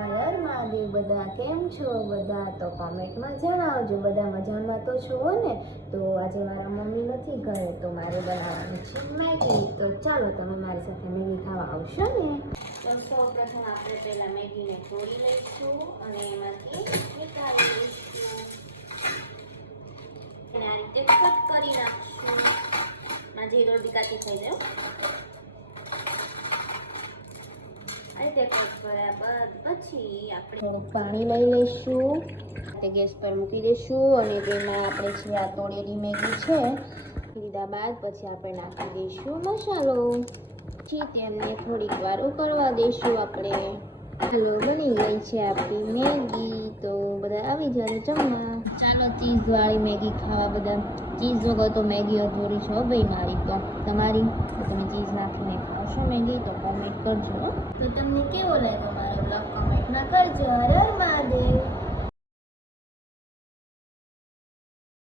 હર મહાદેવ. બધા કેમ છો? બધા તો કોમેન્ટમાં જણાવજો. બધા મજામાં તો છો ને? તો આજે મારા મમ્મી નથી ઘરે તો મારે બનાવવાની છે મેગી. તો ચાલો તમે મારી સાથે મેગી ખાવા આવશો ને? તો સૌપ્રથમ આપણે પહેલા મેગીને તોડી લઈશું અને એમાંથી નીકાળી લઈશું અને આ રીતે કટ કરી નાખશું. માજી રોટી કાચી થઈ જાય. પછી આપણે થોડુંક પાણી લઈ લઈશું, તે ગેસ પર મૂકી દઈશું અને તેમાં આપણે જે આ તોડેલી મેગી છે લીધા બાદ પછી આપણે નાખી દઈશું મસાલો. પછી તેમને થોડીક વાર ઉકળવા દઈશું આપણે. ચાલો બની ગઈ છે આપણી મેગી. તો બધા આવી જાય જમવા. ચાલો ચીઝ વાળી મેગી ખાવા બધા. ચીઝ વગર તો મેગી અધૂરી છે ભાઈ મારી. તો તમારી તમે ચીઝ નાખીને ખાશો મેગી તો કોમેન્ટ કરજો. તો તમને કેવો લાગ્યો મારો બ્લોગ કોમેન્ટમાં કરજો. હર